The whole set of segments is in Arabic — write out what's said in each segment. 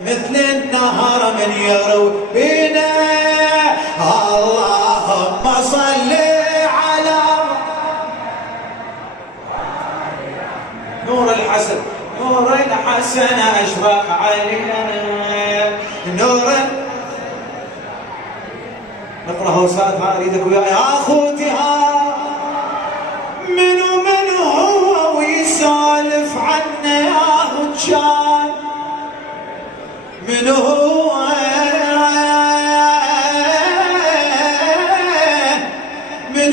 مثل النهر من يروي بنا. اللهم صل على نور الحسن، نور الحسن أشرق علينا نور. نقرأها وسادها أريدك وياي يا أخوتي. من هو ويسالف عنه يا هجان؟ من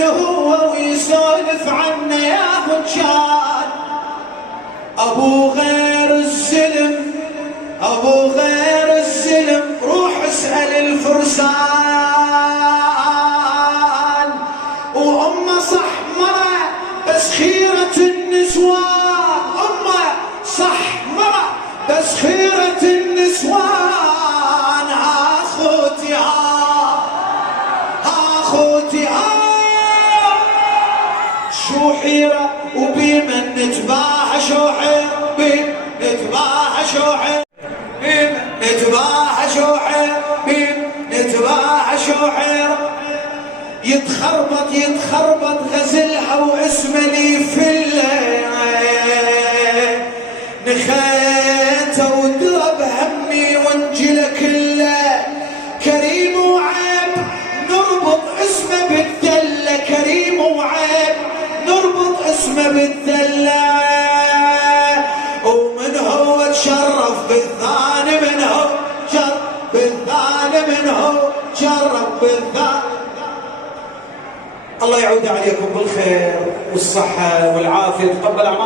هو ويسولف عنه يا هجان؟ ابو غير الزلم، ابو غير الزلم، روح اسأل الفرسان. وامه صح مرة بس خيرة النسوان، امه صح مرة بس خيرة النسوان. اخوتي اخوتي شو حيرة وبمن نتباهى، شو حيرة بمن نتباهى، شو حيرة بمن نتباهى، شو حيرة بمن نتباهى، شو حيرة. يتخربط غزلها واسمه لي فله، نخيته ودرب همي وانجله كله. كريم وعيب نربط اسمه بالدله، كريم وعيب نربط اسمه بالدله. ومن هو تشرف بالثاني، من هو شرف بالثاني، من هو شرف بالثاني. الله يعود عليكم بالخير والصحة والعافية، تقبل أعمالكم.